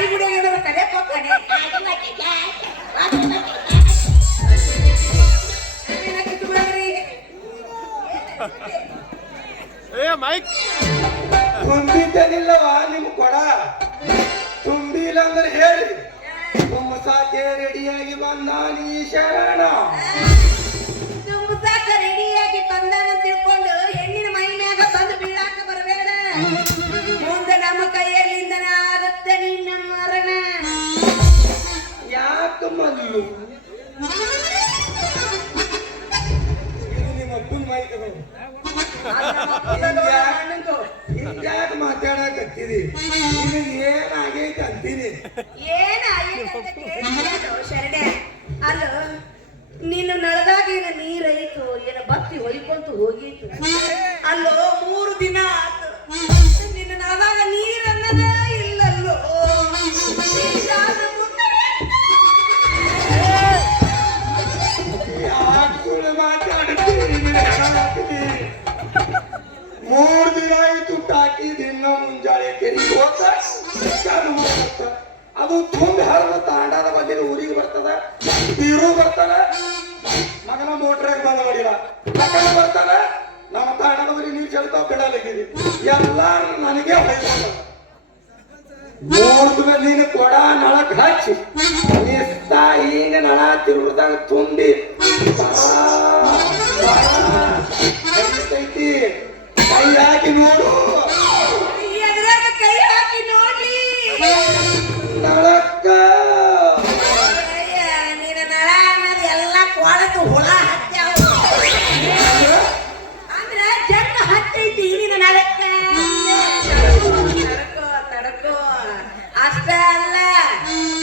ಮಾರಿ ಗುಡಿ ಕಡೆಯಕ್ ಹೋಗ್ತಾನೆ ಮೈಕ್ ತುಂಬಿದ್ದೇನಿಲ್ಲವಾ ನಿಮ್ ಕೊಡ ತುಂಬಿಲ್ಲ ಅಂದ್ರೆ ಹೇಳಿ ತುಂಬಸಾಕೆ ರೆಡಿಯಾಗಿ ಬಂದ ನೀ ಶರಣ ತುಂಬಸಾಕ ರೆಡಿಯಾಗಿ ಬಂದಾನ ತಿಳ್ಕೊಂಡು ಹೆಣ್ಣಿನ ಮೈ ಮ್ಯಾಗ ಬಂದು ಬೀಳಾಕ ಬರಬೇಡ ಮುಂದೆ ನಮ್ಮ ಕೈಯಲ್ಲಿಂದನ ಆಗುತ್ತೆ ನಿನ್ನ ಮರಣ ಯಾಕ ಮಲ್ಲು ನಿಮ್ಮ ಅಪ್ಪನ ಮೈಕ್ ಹಿಂಗ್ಯಾಕ ಮಾತಾಡಕತ್ತೀರಿ ಏನಾಗೈತೆ ಅಂತೀನಿ ಶರಣ್ಯ ಅಲ್ಲ ನೀನು ನಳದಾಗೇನ ನೀರೈತು ಏನ ಬತ್ತಿ ಹೊಯ್ಕೊಂತ ಹೋಗಿತ್ತು ಅಲ್ಲೋ 3 ದಿನ ಆತು ನಿನ್ನ ನಳದಾಗ ನೀರ್ ಅನ್ನದ ಇಲ್ಲಲ್ಲೋ ಮಾತಾಡ್ತೀನಿ 3 ದಿನ ಆಯ್ತು ಟಾಕಿ ದಿನ ಮುಂಜಾನೆ ಕೆರಿಗೆ ಹೋಗ್ತ ಅದು ತುಂಬಿ ಹರಿದ ತಾಂಡದ ಬಗ್ಗೆ ಊರಿಗೆ ಬರ್ತದ ಬೀರು ಬರ್ತಾನ ಮಗನ ಮೋಟ್ರಾಗ ಬಂದ ಮಾಡಿಲ್ಲ ಮಕ್ಕಳ ಬರ್ತಾನ ನಮ್ಮ ತಾಂಡದ ಬರೀ ನೀರು ಚೆಲ್ತಾವ ಬಿಡಲಿದ್ದೀವಿ ಎಲ್ಲ ನನಗೆ ಹೊಯ್ಕೊಂಡ 3 ದಿನ ನೀನು ಕೊಡ ನಳಕ್ ಹಚ್ಚಿ ನಿಸ್ತ ಈಗ ನಳ ತಿರುಗಿದಾಗ ತುಂಬಿ ಐತಿ ಕೈ ಹಾಕಿ ನೋಡು ಕೈ ಹಾಕಿ ನೋಡ್ಲಿ ನಳಕ್ಕ ನಿನ್ನ ನಳ ಅನ್ನೋದು ಎಲ್ಲ ಕೊಳತು ಹುಳ ಹತ್ಯಾವ ಅಂದ್ರ ಜಂಡ ಹತ್ತೈತಿ ನಿನ್ನ ನಳಕ್ಕ ತಡಕೋ ಅಷ್ಟ ಅಲ್ಲ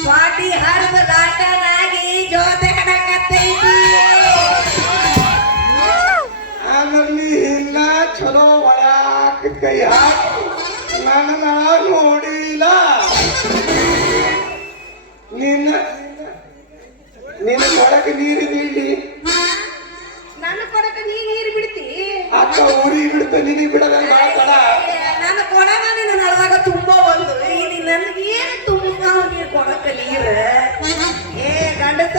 ಪಾಟಿ ಹರಿದ ಲಾಟನಾಗಿ ಜೋತೆ ಕಡಕತ್ತೈತಿ ಆಮೇಲೆ ಇನ್ನ ಚಲೋ ಒಳಾಕ ಕೈ ಹಾಕಿ ನನ್ನ ನಳ ನೋಡಿಲ್ಲ ನಿನ್ನ ಕೊಡಕ್ಕೆ ನೀರು ಬೀಳಿ ನನ್ನ ಕೊಡಕ ನೀರು ಬಿಡ್ತಿ ಅಕ್ಕ ಊರಿಗೆ ಬಿಡ್ತ ನಿನಗೆ ಬಿಡದಂಗ ಮಾಡ್ತಾಳ ನನ್ನ ಕೊಡಗ ನಿನ್ನ ನಳದಾಗ ತುಂಬ ಒಂದು ಇದು ನನಗೆ ಏನು ತುಂಬ ನೀರು ಕೊಡಕ ನೀರು ಏ ಗಂಡಸ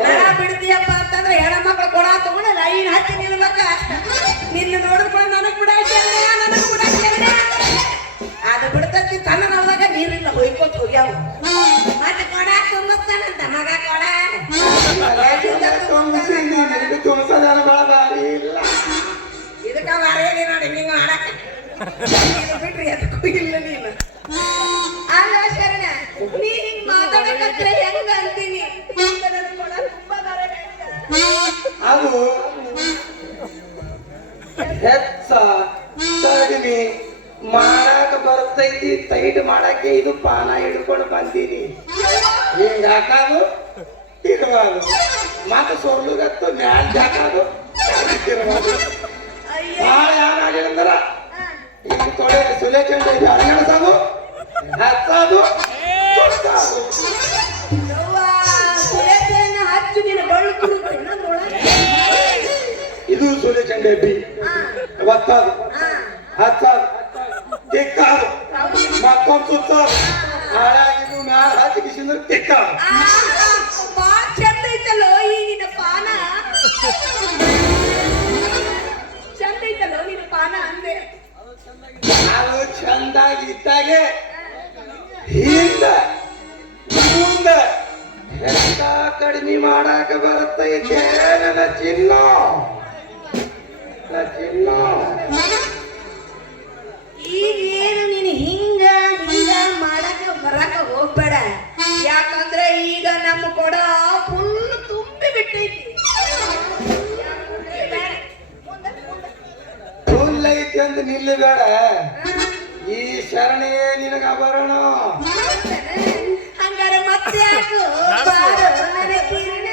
ನಳ ಬಿಡ್ತೀಯಪ್ಪ ಅಂತಂದ್ರೆ ಹೆಣ್ಮಕ್ಳು ಕೊಡ ತಗೊಂಡು ಲೈನ್ ಹಚ್ಚಿ ನಿಲ್ಬೇಕ ನಿನ್ನ ನೋಡಿದ್ಕೊಂಡು ನನಗ್ ಬಿಡ ನನಗ್ ಬಿಡ ಅದು ಬಿಡ್ತತಿ ತನ್ನ ನಳದಾಗ ನೀರಿಲ್ಲ ಹೊಯ್ಕೋತ ಹೋಗ್ಯಾವ ಮತ್ತೆ ಕೊಡ ತುಂಬಸ್ತಾನಂತ ಮಗ ಕೊಡ ತುಮಸದ ಬಾರಿ ಇಲ್ಲ ಇದಕ್ಕ ಬಾರಿ ನೋಡಿ ಹಿಂಗ ಮಾಡಕ ಬಿಟ್ರಿ ಅದಕ್ಕೂ ಇಲ್ಲ ನೀನು ಅಲ್ಲ ಶರಣ ನೀ ಹಿಂಗ್ ಮಾತಾಡಕತ್ರೆ ಹೆಂಗ ಅಂತೀನಿ ಕೊಡ ತುಂಬಾ ಅದು ಹೆಚ್ಚ ಕಡಿಮೆ ಮಾಡಾಕ ಬರ್ತೈತಿ ಟೈಟ್ ಮಾಡಕ್ಕೆ ಇದು ಪಾನ ಹಿಡ್ಕೊಂಡು ಬಂದೀನಿ ಹಿಂಗ ಹಾಕೋದು ಇರುವುದು ಮತ್ತೆ ಸೊರ್ಲುಗತ್ತು ಮ್ಯಾಲ ಹಾಕೋದು ಇರುವುದು ಭಾಳ ಏನಾಗಿರಂದ್ರ ಈಗ ತೊಡೆ ಸುಲೇಖಂಡ ಅಡಗಣಸೋದು ಹಚ್ಚೋದು ಹಚ್ಚು ನೀನು ಬಳ್ಳು ಇದು ಸೂರ್ಯಚಂಡೆ ಬಿ ಒತ್ತದು ಹಚ್ಚದು ತಿಕ್ಕಾದು ಮತ್ತೊಂದು ಸುತ್ತದು ಹಾಳಾಗಿದ್ದು ಮ್ಯಾಲ ಹಚ್ಚಿ ಕಿಸಿಂದ್ರೆ ತಿಕ್ಕಾದು ಬಾಳ ಚಂದ ಐತಲ್ಲೋ ಈ ನಿನ್ನ ಪಾನ ಚಂದ ಐತಲ್ಲೋ ನಿನ್ನ ಪಾನ ಅಂದೆ ಅದು ಚಂದಾಗಿ ಇದ್ದಾಗೆ ಹಿಂದ ಮುಂದ ಹೆಚ್ಚ ಕಡಿಮೆ ಮಾಡಾಕ ಬರ್ತೈತೆ ನನ್ನ ಚಿನ್ನ ಈಗೇನು ನೀನು ಹಿಂಗ ಹಿಂಗ ಮಾಡಕ ಬರಕ ಹೋಗ್ಬೇಡ ಯಾಕಂದ್ರೆ ಈಗ ನಮ್ಮ ಕೊಡ ಫುಲ್ ತುಂಬಿ ಬಿಟ್ಟೈತಿ ಫುಲ್ ಐತಿ ಅಂತ ನಿಲ್ಲಬೇಡ ಈ ಶರಣೆ ನಿನಗ ಆಭರಣ ಹಂಗಾರೆ ಮತ್ತೆ ಯಾಕು ನನ್ನ ಕಿರಣ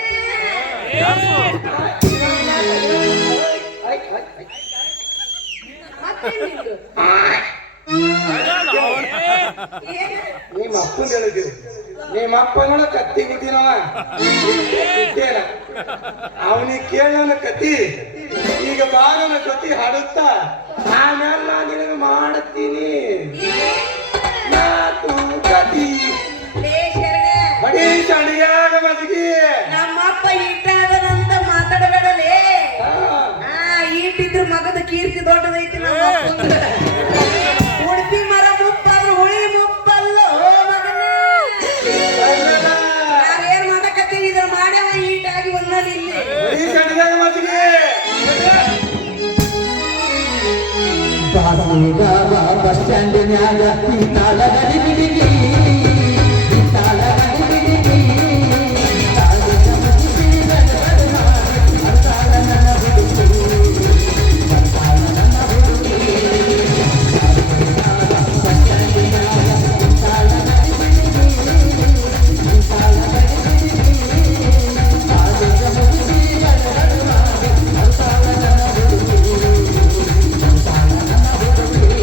ನಿಮ್ಮ ಅಪ್ಪನ ಹೇಳಿದ್ದೀವಿ ನಿಮ್ಮ ಅಪ್ಪನ ಕತ್ತಿ ಬಿದ್ದೀನವ ಅವನಿಗೆ ಕೇಳ ಕತ್ತಿ ಈಗ ಬಾರನ ಕತ್ತಿ ಹಾಡುತ್ತ ಆಮೇಲೆ ನಾ ನಿನಗೆ ಮಾಡುತ್ತೀನಿ ಮಾತು ಕತಿ ಲೇ ಶರಣೆ ಬಡಿ ಚಳಿಯಾಗ ಮಜ್ಗಿ ನಮ್ಮಪ್ಪ ಇಟ್ಟಾದನಂತ ಮಾತಾಡಬೇಡಲೇ ಹಾ. ಈಟಿದ್ರ ಮಗದ ಕೀರ್ತಿ ದೊಡ್ಡದೈತಿ ನಮ್ಮ ಅಪ್ಪಂದು. ಉಡುಪಿ ಮರ ಮುಪ್ಪಾದ್ರು ಹುಳಿ ಮುಪ್ಪಲ್ಲೋ ಮಗನ ಅಲ್ಲಲ್ಲ. ನಾವೇನ್ ಮಾಡಕತ್ತೀವಿ ಇದ್ರ ಮಾಡ್ಯಾವ ಈಟಾಗಿ ಒಂದಲ್ಲಿ ಇಲ್ಲಿ ಬಡಿ ಚಳಿಯಾಗ ಮಜ್ಗಿ ಬಾಸಿಗಾವ ಬಸ್ ಸ್ಟ್ಯಾಂಡಿನ್ಯಾಗ ಇಂತಾಳ ಗಡಿ ಬಿಡಿಗಿ ಇಂತಾಳ ಗಡಿ ಬಿಡಿಗಿ ತಾಳಿನ ಮುಗಿಸಿ ಗಡಗಡ ಮಾಡಿ ಬರ್ತಾಳ ನನ್ನ ಹುಡುಗಿ ಬರ್ತಾಳ ನನ್ನ ಹುಡುಗಿ ಬಾಸಿಗಾವ ಬಸ್ ಸ್ಟ್ಯಾಂಡಿನ್ಯಾಗ ಇಂತಾಳ ಗಡಿ ಬಿಡಿಗಿ ಇಂತಾಳ ಗಡಿ ಬಿಡಿಗಿ ತಾಳಿನ ಮುಗಿಸಿ ಗಡಗಡ ಮಾಡಿ ಬರ್ತಾಳ ನನ್ನ ಹುಡುಗಿ ಬರ್ತಾಳ ನನ್ನ ಹುಡುಗಿ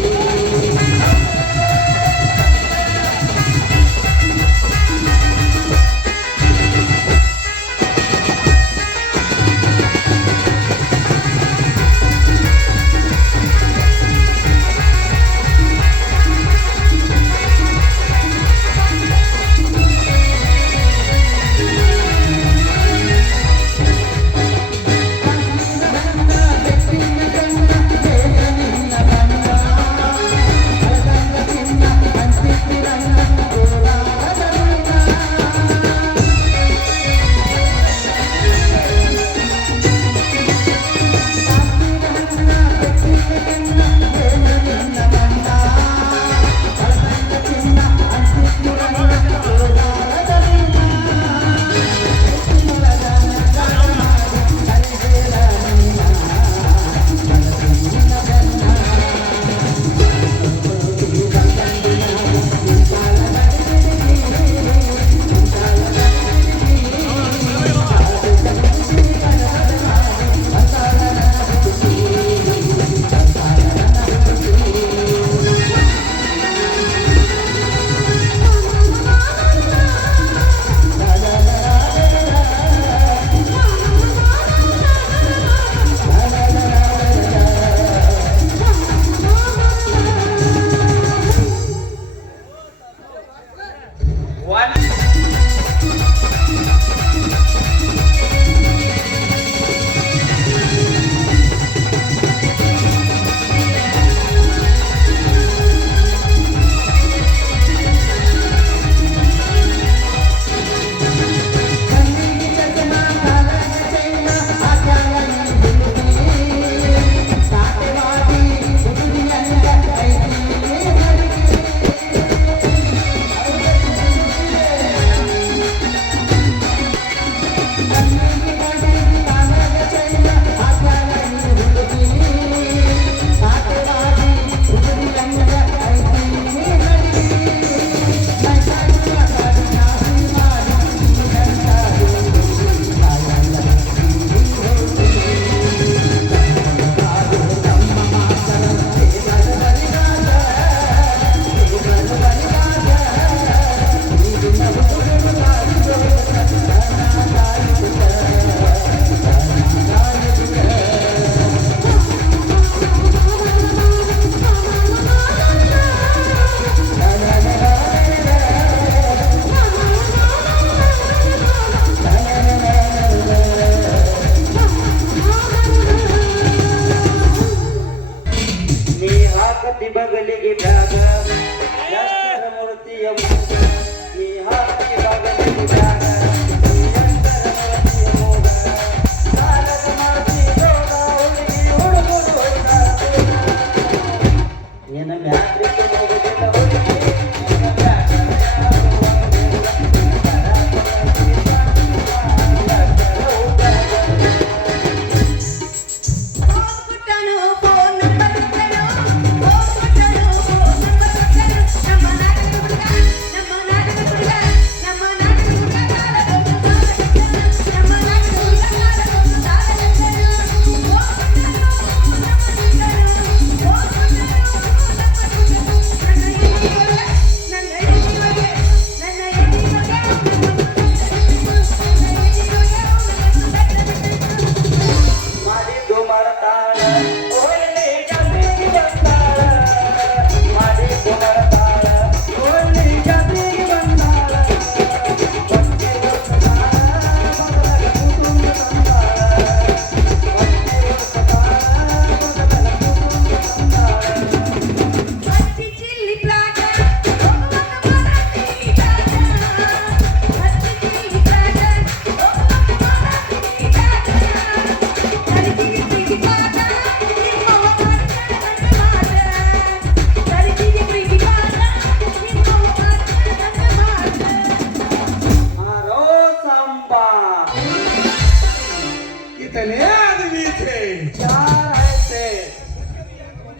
कितने आदमी थे 4 आए थे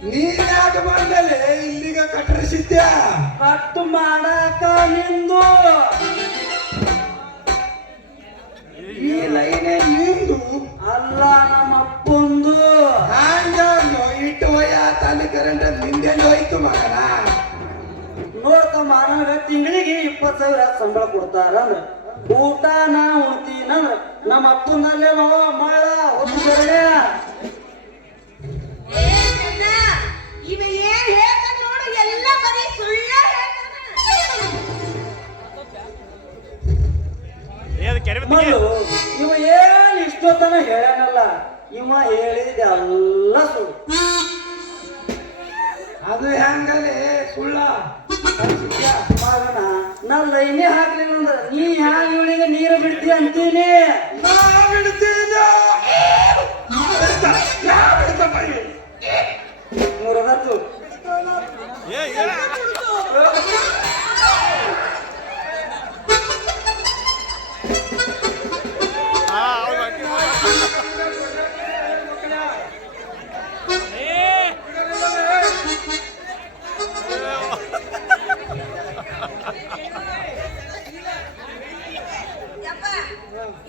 ನೀನ್ ಯಾಕೆ ಬಂದಲೆ ಇಲ್ಲಿಗ ಕಟ್ಟರಿಸಿದ್ಯಾ ಕಟ್ಟು ಮಾಡಾಕ ನಿಂದು ಈ ಲೈನೇ ನಿಂದು ಅಲ್ಲ ನಮ್ಮ ಅಪ್ಪಂದು ಹ್ಯಾಂಗ ಇಟ್ಟು ಒಯ್ಯ ತಾಲಿ ಕರೆಂಟ್ ನಿಂದೇನು ಹೋಯ್ತು ಮಗನ ನೋಡ್ತಮ್ಮ ನನಗ ತಿಂಗಳಿಗೆ 20,000 ಸಂಬಳ ಕೊಡ್ತಾರಂದ್ರ ಊಟ ನಾ ಉಣ್ತೀನಂದ್ರ ನಮ್ಮ ಅಪ್ಪನಲ್ಲೇನೋ ಮಳ ಹೊತ್ತಿದ್ರೆ ಇವ ಏನ್ ಹೇಳ್ತಾನ ನೋಡು ಎಲ್ಲ ಬರೀ ಸುಳ್ಳ ಮಲ್ಲು ಇವ ಏನ್ ಇಷ್ಟೊತ್ತನ ಹೇಳ್ಯಾನಲ್ಲ ಇವ ಹೇಳಿದೆಲ್ಲ ಸುಳ್ಳು ಅದು ಹೆಂಗಲೆ ಸುಳ್ಳ ಮಗನ ನಾ ಲೈನೇ ಹಾಕ್ಲಿಲ್ಲ ಅಂದ್ರ ನೀ ಹ್ಯಾಂಗ ಇವಳಿಗೆ ನೀರು ಬಿಡ್ತೀಯ ಅಂತೀನಿ ಮೂರದತ್ತು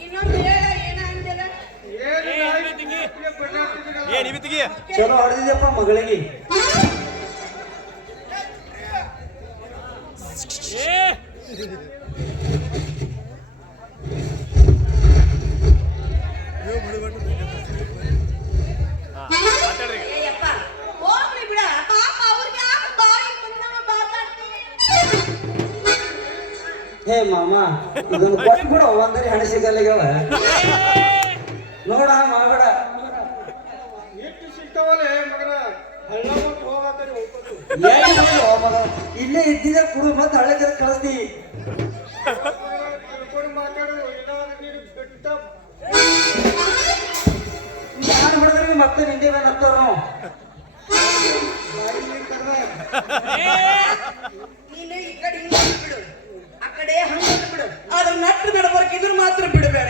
ಇನ್ನೊಂದು ಹೇಳ ಏನ ಅಂದಿಲ್ಲ ಚಲೋ ಹೊಡೆದಿದ್ಯಪ್ಪ ಮಗಳಿಗೆ ಏಯಪ್ಪ ಹೋಗ್ಲಿ ಬಿಡ ಪಾಪ ಅವ್ರಿಗೆ ಯಾಕೆ ಬಾಯಿ ಬಂದವ ಮಾತಾಡ್ತಿ ಹೇ ಮಾಮ ಇದನ್ನು ಕೊಟ್ಟು ಬಿಡು ಒಂದರಿ ಹಣ ಸಿಗಲ್ಲಿಗವ ನೋಡ ಮಾಡಬೇಡ ಎಷ್ಟು ಸಿಗ್ತಾವಲೆ ಮಗನ ಹಳ್ಳ ಬಿಟ್ಟು ಹೋಗಾಕರಿ ಹೋಗ್ಬೇಕು ಏನು ನೋಡು ಮಗ ಇಲ್ಲೇ ಇದ್ದಿದ್ದ ಕುಡು ಮತ್ತೆ ಹಳ್ಳ ಕಳಿಸ್ತಿ ತಿಳ್ಕೊಂಡು ಮಾತಾಡು ಇಲ್ಲಾಂದ್ರೆ ನೀನು ಬಿಟ್ಟ ಯಾರು ಬಿಡದ್ರಿಗೆ ಮತ್ತೆ ನಿಂದೆ ಮೇಲೆ ಹತ್ತವ್ರು ನಾವು ಬಾಯಿಲಿ ಕರ್ದ ನೀನು ಈ ಕಡೆ ಹಿಂಗೆ ಬಿಡು ಆ ಕಡೆ ಹಂಗೆ ಬಿಡು ಆದ್ರೆ ನಟ್ಟು ಬಿಡಬಾರ್ದು ಇದ್ರ ಮಾತ್ರ ಬಿಡಬೇಡ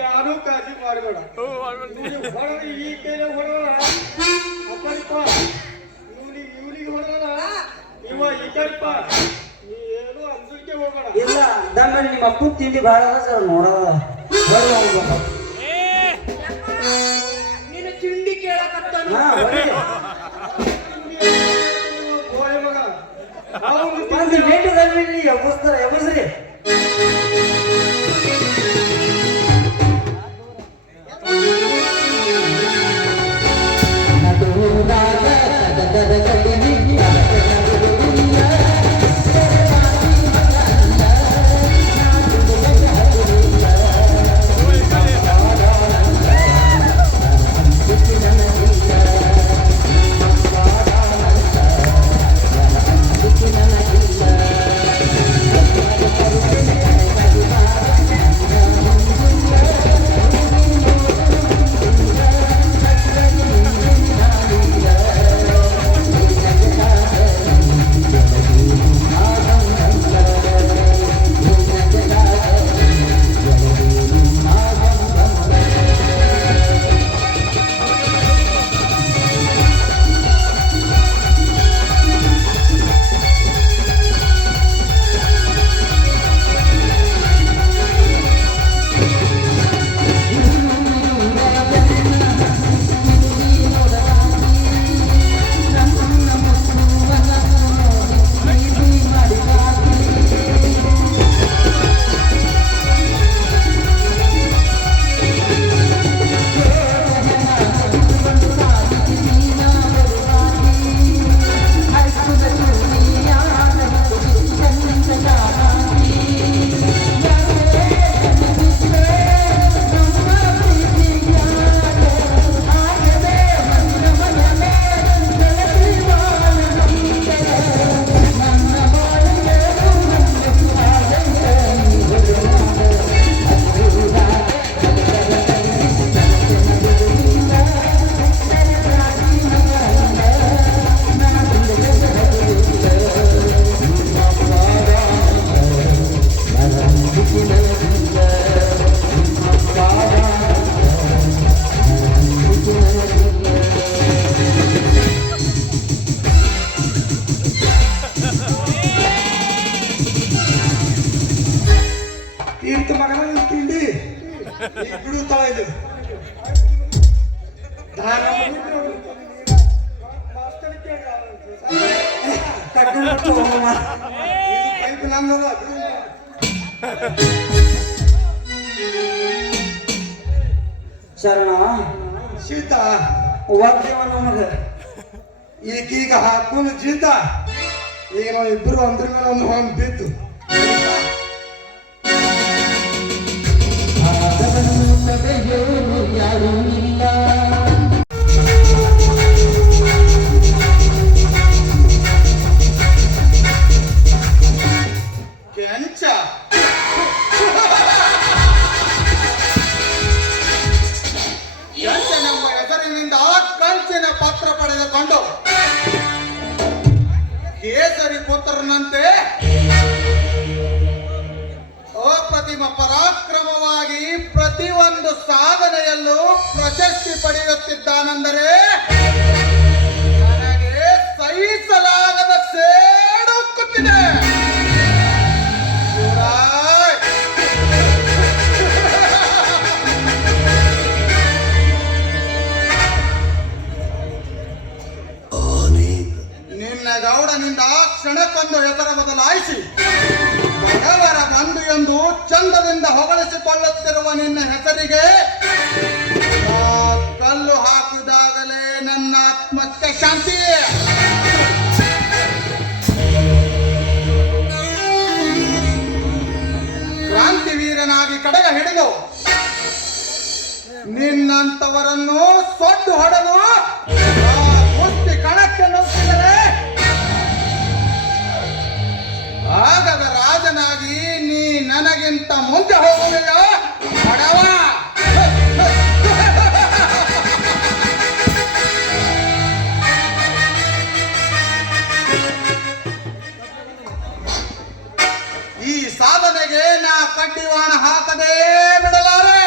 ಯಾರು ಕಾಳಜಿ ಮಾಡಬೇಡ ಹೊಡೆದ ಈ ಕೈಲಿ ಹೊಡೋಣ ಅಪ್ಪರಿಪ್ಪ ಇವನಿಗೆ ಹೊಡೋಣ ಇವ ಈ ಕೈಪ್ಪ ನೀ ಏನು ಅಂಜಲಿಕ್ಕೆ ಹೋಗೋಣ ಇಲ್ಲ ದಮ್ಮಿ ನಿಮ್ಮ ಅಪ್ಪನ ತಿಂಡಿ ಭಾಳ ಅದ ಸರ್ ನೋಡೋದ ಬರುವ ಹೋಗ್ಬೇಕು ನೀನು ತಿಂಡಿ ಕೇಳಕತ್ತಾನ ಹಾ ಬರೀ ಗೋಳೆ ಮಗ ಅವನು ಒಂದು ಮೇಟದಲ್ಲಿ ಎಬ್ಬಸ್ತಾರ ಎಬ್ಬಸ್ರಿ ತೀರ್ಥ ಮಗನ ನಿನ್ ತಿಂಡಿ ಈಗ ಬಿಡುತ್ತಾಳ ಇದು ದಾನ ಕರ್ಕೊಂಡು ಹೋಗಮ್ಮ. ಪೈಪ್ ನನ್ನದ ಶರಣ ಶೀತ ಒದ್ದೇವ ನಮಗ ಈಗೀಗ ಹಾಕೊಂಡು ಜೀತ ಈಗ ನಾವು ಇಬ್ಬರು ಅಂದ್ರ ಮೇಲೆ ಒಂದು ಹೊಂದ್ ಬಿತ್ತು ಯಾರು ಇಲ್ಲ ಕೆಂಚ ಕೆಂಚನೆಂಬ ಹೆಸರಿನಿಂದ ಕಂಚಿನ ಪತ್ರ ಪಡೆದುಕೊಂಡು ಕೇಸರಿ ಪುತ್ರನಂತೆ ಅಪ್ರತಿಮ ಪರಾಕ್ರಮವಾಗಿ ಪ್ರತಿಯೊಂದು ಸಾಧನೆಯಲ್ಲೂ ಪ್ರಶಸ್ತಿ ಪಡೆಯುತ್ತಿದ್ದಾನೆಂದರೆ ನನಗೆ ಸಹಿಸಲಾಗದ ಸೇಡುಕ್ಕುತ್ತಿದೆ. ಶಿವರಾಯ್, ನಿನ್ನ ಗೌಡನಿಂದ ಕ್ಷಣಕ್ಕೊಂದು ಹೆಸರ ಬದಲಾಯಿಸಿ ಬಡವರ ಬಂಧು ಎಂದು ಚಂದದಿಂದ ಹೊಗಳಿಸಿಕೊಳ್ಳುತ್ತಿರುವ ನಿನ್ನ ಹೆಸರಿಗೆ ಕಲ್ಲು ಹಾಕಿದಾಗಲೇ ನನ್ನ ಆತ್ಮಕ್ಕೆ ಶಾಂತಿ. ಕ್ರಾಂತಿವೀರನಾಗಿ ಕಡಗ ಹಿಡಿದು ನಿನ್ನಂತವರನ್ನು ಸೊಡ್ಡು ಹೊಡೆದು ಮುಷ್ಟಿ ಕಣಕ್ಕೆ ನುಗ್ಗಿದರೆ ಆಗದ ರಾಜನಾಗಿ ನೀ ನನಗಿಂತ ಮುಂದೆ ಹೋಗುವೆಯೋ ಬಡವ? ಈ ಸಾಧನೆಗೆ ನಾ ಕಡ್ಡಿವಾಣ ಹಾಕದೇ ಬಿಡಲಾರೆ.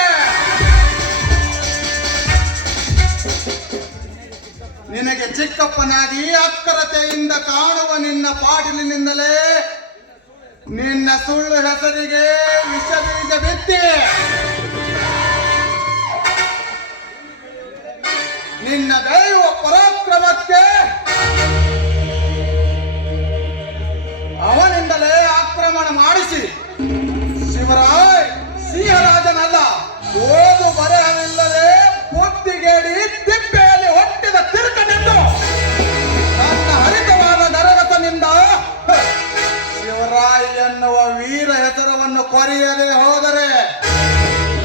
ನಿನಗೆ ಚಿಕ್ಕಪ್ಪನಾಗಿ ಅಕ್ಕರತೆಯಿಂದ ಕಾಣುವ ನಿನ್ನ ಪಾಟಲಿನಿಂದಲೇ ನಿನ್ನ ಸುಳ್ಳು ಹೆಸರಿಗೆ ವಿಷ ಬೀಜ ಬಿತ್ತಿ ನಿನ್ನ ದೈವ ಪರಾಕ್ರಮಕ್ಕೆ ಅವನಿಂದಲೇ ಆಕ್ರಮಣ ಮಾಡಿಸಿ ಶಿವರಾಯ್ ಸಿಂಹರಾಜನಲ್ಲ, ಓದು ಬರಹವಿಲ್ಲದೆ ಬುದ್ಧಿಗೇಡಿ ತಿಪ್ಪೆಯಲ್ಲಿ ಹೊಟ್ಟಿದ ತಿರುಕನೆಂದು ನನ್ನ ಹರಿತವಾದ ನರಗತನಿಂದ ಶಿವರಾಯ್ ಎನ್ನುವ ವೀರ ಹೆಸರವನ್ನು ಕೊರೆಯದೆ ಹೋದರೆ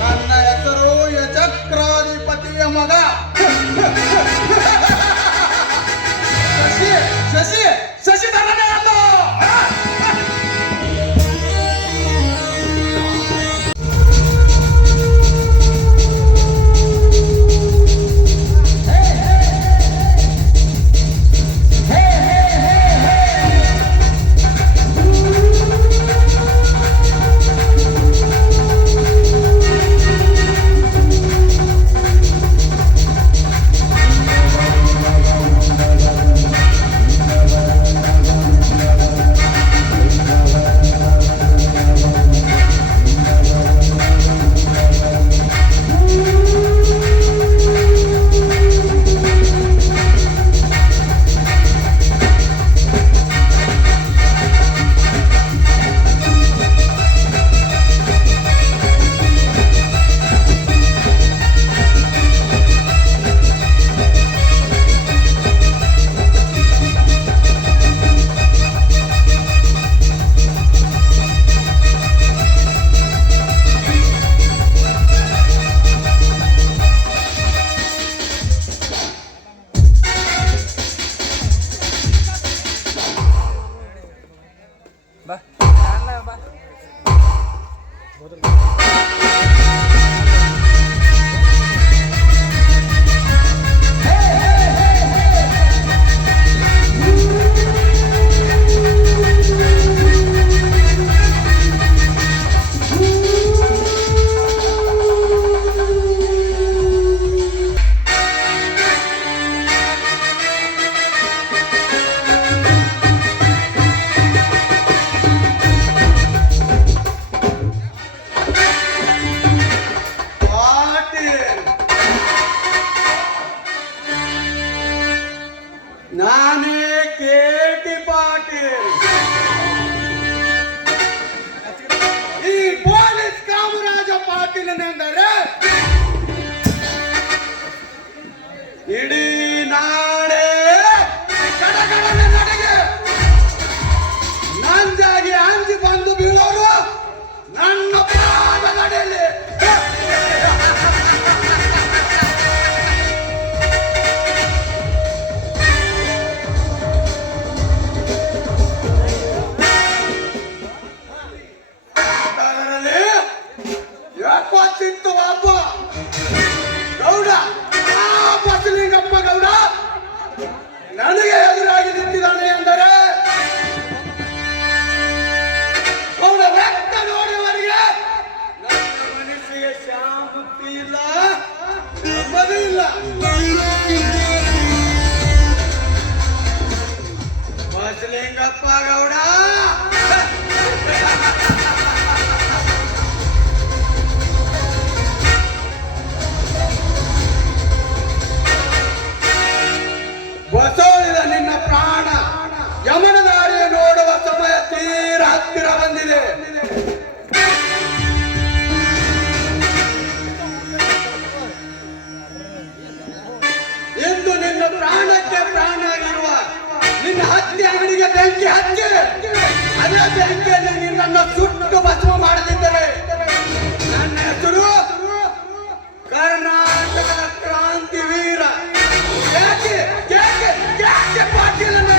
ನನ್ನ ಹೆಸರು ಯಚಕ್ರಾಧಿಪತಿಯ ಮಗ ಶಶಿ ಶಶಿ ಶಶಿಧರನೇ ಅಲ್ಲ. ಪಾಟೀಲನೆಂದರೆ ಇಡೀ ನಾಡೆ ಕಡಗಡನೆ ನಡೆಗೆ ನಂಜಾಗಿ ಅಂಜಿ ಬಂದು ಬೀಳೋರು ನನ್ನ ಪಾದ ನಡೆಯಲಿ. ಯಾಕೋಚಿತ್ತು ಒಬ್ಬ ಗೌಡ, ಆ ಬಸಲಿಂಗಪ್ಪ ಗೌಡ ನನಗೆ ಎದುರಾಗಿ ನಿಂತಿದ್ದಾನೆ ಎಂದರೆ ಅವನ ರಕ್ತ ನೋಡುವವರಿಗೆ ನನ್ನ ಮನಸ್ಸಿಗೆ ಶಾಂತಿ ಇಲ್ಲ, ನೆಮ್ಮದಿ ಇಲ್ಲ. ಬಸಲಿಂಗಪ್ಪ ಗೌಡ ಬಸವಳಿದ ನಿನ್ನ ಪ್ರಾಣ ಯಮನ ದಾರಿ ನೋಡುವ ಸಮಯ ತೀರ ಹತ್ತಿರ ಬಂದಿದೆ. ಇಂದು ನಿನ್ನ ಪ್ರಾಣಕ್ಕೆ ಪ್ರಾಣ ಆಗಿರುವ ನಿನ್ನ ಹತ್ತಿ ಅಂಗಡಿಗೆ ಬೆಂಕಿ ಹಚ್ಚಿ ಅದೇ ಬೆಂಕಿಯಲ್ಲಿ ನಿನ್ನನ್ನು ಸುಟ್ಟು ಭಸ್ಮ ಮಾಡದಿದ್ದರೆ ನನ್ನ ಹೆಸರು ಕರ್ನಾಟಕದ ಕ್ರಾಂತಿ ವೀರ ಯಾಕೆ ಯಾಕೆ ಯಾಕೆ ಪಾಟೀಲನ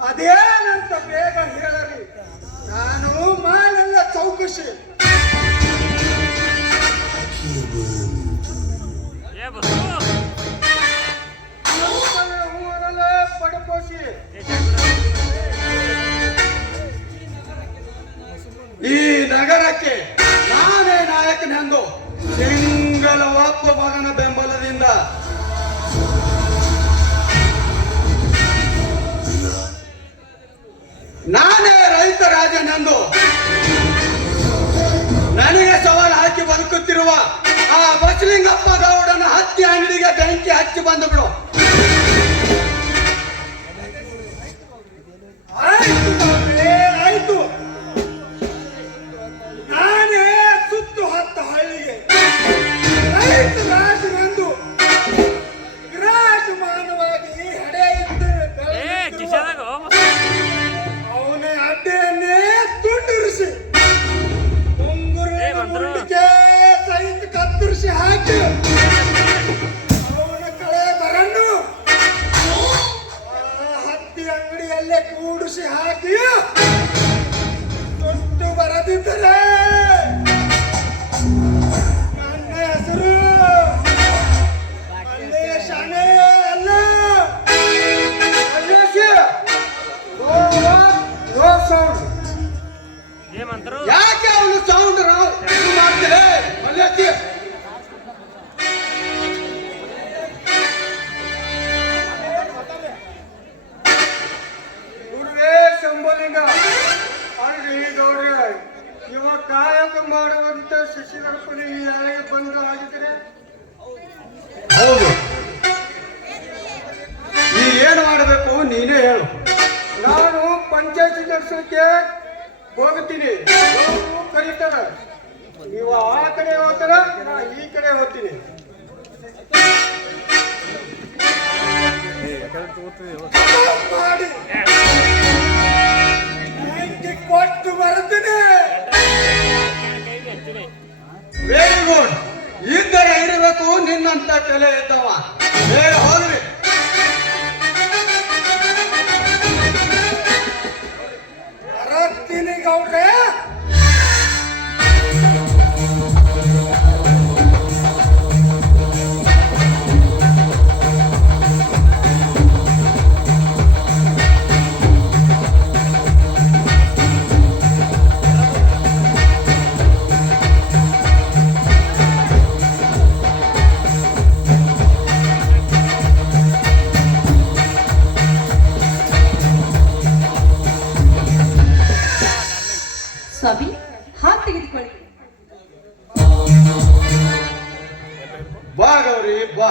ಅದೇನಂತ ಬೇಗ ಹೇಳರಿ, ನಾನು ಮಾಲೆಲ್ಲ ಚೌಕಶಿ. ಈ ನಗರಕ್ಕೆ ನಾನೇ ನಾಯಕನೆಂದು ಸಿಂಗಲ ಒಬ್ಬ ಮಗನ ಬೆಂಬಲದಿಂದ ನಾನೇ ರೈತ ರಾಜನೆಂದು ನನಗೆ ಸವಾಲು ಹಾಕಿ ಬದುಕುತ್ತಿರುವ ಆ ಬಸಲಿಂಗಪ್ಪ ಗೌಡನ ಹತ್ತಿ ಅಂಗಡಿಗೆ ಬೆಂಕಿ ಹಚ್ಚಿ ಬಂದು ಬಿಡು. ಆಯ್ತು, ನಾನೇ ಸುತ್ತು ಹತ್ತ ಹಳ್ಳಿಗೆ ರೈತ ರಾಜನೆಂದು ವಿರಾಜಮಾನವಾಗಿ ಹಡೆ ಅವನ ಅಡ್ಡೆಯನ್ನೇ ತುಂಡಿರಿಸಿ ಮುಂಗುರಿಗೆ ಸಹಿತ ಕತ್ತರಿಸಿ ಹಾಕಿ ಅವನ ಕಳೆ ಬರನ್ನು ಹತ್ತಿ ಅಂಗಡಿಯಲ್ಲೇ ಕೂಡಿಸಿ ಹಾಕಿ ತೊಟ್ಟು ಬರದಿದ್ದರೆ ನನ್ನ ಹೆಸರು ಶಾನೆ ಅಲ್ಲ. ಯಾಕೆ ಅವನು ಸೌಂಡ್ ಮಾಡ್ತೇವೆ ಮಲ್ಲೇಶಿ? ಗುರುವೇ ಶಂಭಲಿಂಗ ಅಲ್ರಿ ಗೌಡ್ರ, ಇವ ಕಾಯಕ ಮಾಡುವಂತ ಶಿಶಿರಪ್ಪನಿ ಯಾರಿಗೆ ಬಂದು ಆಗಿದ್ರೆ ಹೌದು. ನೀ ಏನು ಮಾಡಬೇಕು ನೀನೇ ಹೇಳು. ನಾನು ಪಂಚಾಯತಿ ನಡೆಸೋಕೆ ಹೋಗ್ತೀನಿ, ಕರೀತಾರ. ನೀವು ಆ ಕಡೆ ಹೋಗ್ತಾರ, ನಾ ಈ ಕಡೆ ಹೋಗ್ತೀನಿ. ಕೊಟ್ಟು ಬರ್ತೀನಿ. Very good. ಇದ್ದರೆ ಇರಬೇಕು ನಿನ್ನಂತ ತಲೆ ಇದ್ದವ. ಹೋದ್ರಿ ಬರತ್ತೀನಿ ಗೌಡ್ರೆ. ಸ್ವಾಮಿ, ಹಾಲು ತೆಗೆದುಕೊಳ್ಳಿ. ಬಾ ಗೌರಿ ಬಾ.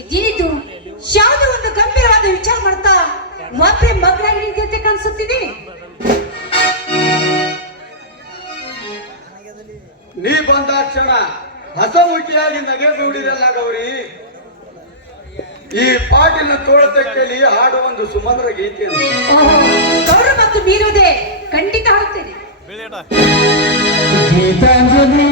ಇದೇನಿದು ಯಾವುದೋ ಒಂದು ಗಂಭೀರವಾದ ವಿಚಾರ ಮಾಡ್ತಾ ಮತ್ತೆ ಮಕ್ಕಳಾಗಿ ನಿಂತಿದ್ದೆ ಕಾಣಿಸುತ್ತಿದೆ. ನೀ ಬಂದ ಕ್ಷಣ ಹಸಮುಖಿಯಾಗಿ ನಗೆ ಬೀಡಿದಲ್ಲ ಗೌರಿ. ಈ ಪಾಟಿನ ತೋಳತೆಕ್ಕಲ್ಲಿ ಹಾಡುವ ಒಂದು ಸುಮಧುರ ಗೀತೆಯನ್ನು ಗೌರವ ಮತ್ತು ಮೀರುವುದೇ ಖಂಡಿತ ಹಾಡುತ್ತೇನೆ. ಗೀತಾಂಜಲಿ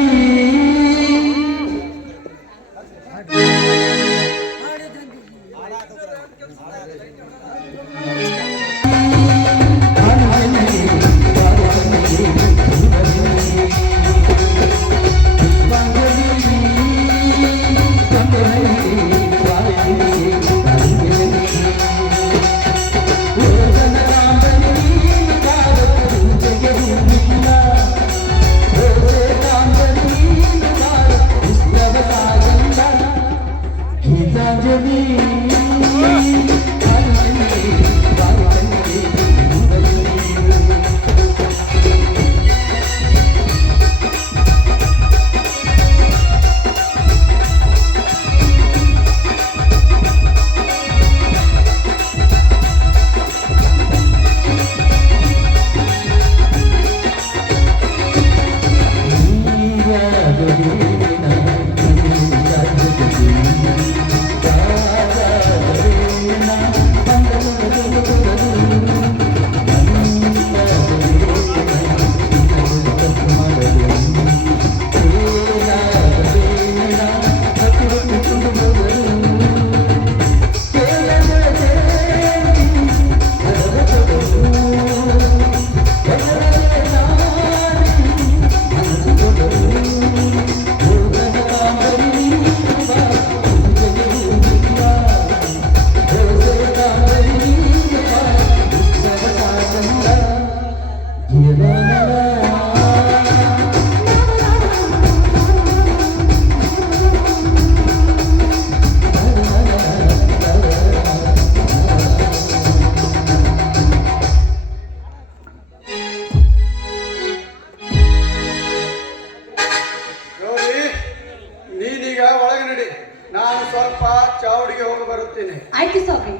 ನಾನು ಸ್ವಲ್ಪ ಚಾವಡಿಗೆ ಹೋಗಿ ಬರುತ್ತೇನೆ. ಆಯ್ತು ಸ್ವಾಮಿ.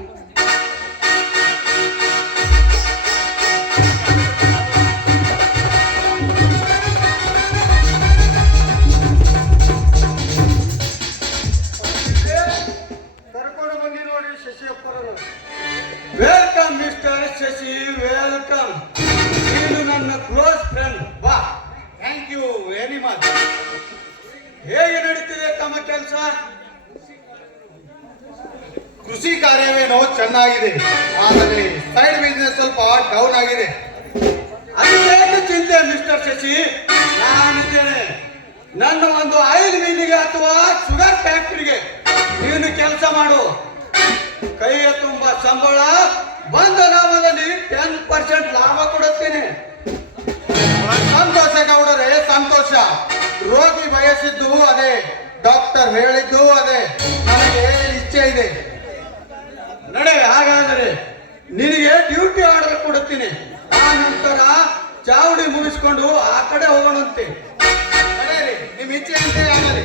ಕರ್ಕೊಂಡು ಬಂದಿ ನೋಡಿ ಶಶಿಯಪ್ಪರನ್ನು. Welcome mister Shashi, welcome. ನೀನು ನನ್ನ ಕ್ಲೋಸ್ ಫ್ರೆಂಡ್. ಬಾ. Thank you very much. ಹೇಗೆ ನಡೀತಿದೆ ತಮ್ಮ ಕೆಲಸ? ಕೃಷಿ ಕಾರ್ಯವೇನೋ ಚೆನ್ನಾಗಿದೆ, ಆದರೆ ಸೈಡ್ ಬಿಸ್ನೆಸ್ ಸ್ವಲ್ಪ ಡೌನ್ ಆಗಿದೆ. ಅದಕ್ಕೆ ಚಿಂತೆ ಮಿಸ್ಟರ್ ಶಶಿ, ನಾನಿದ್ದೇನೆ. ನನ್ನ ಒಂದು ಆಯಿಲ್ ಮಿಲ್ಲಿಗೆ ಅಥವಾ ಶುಗರ್ ಫ್ಯಾಕ್ಟರಿಗೆ ನೀನು ಕೆಲಸ ಮಾಡು. ಕೈಯ ತುಂಬ ಸಂಬಳ, ಬಂದ ಲಾಭದಲ್ಲಿ 10% ಲಾಭ ಕೊಡುತ್ತೇನೆ. ಸಂತೋಷ ಗೌಡರೇ, ಸಂತೋಷ. ರೋಗಿ ಬಯಸಿದ್ದು ಅದೇ, ಡಾಕ್ಟರ್ ಹೇಳಿದ್ದು ಅದೇ. ನನಗೆ ಇಚ್ಛೆ ಇದೆ. ನಡೆ, ಹಾಗಾದರೆ ನಿನಗೆ ಡ್ಯೂಟಿ ಆರ್ಡರ್ ಕೊಡುತ್ತೀನಿ. ಆ ನಂತರ ಚಾವಡಿ ಮುಗಿಸ್ಕೊಂಡು ಆ ಕಡೆ ಹೋಗೋಣಂತೆ. ನಡೆಯಿರಿ, ನಿಮ್ಮ ಇಚ್ಛೆ ಅಂತೆ ಆಗಲಿ.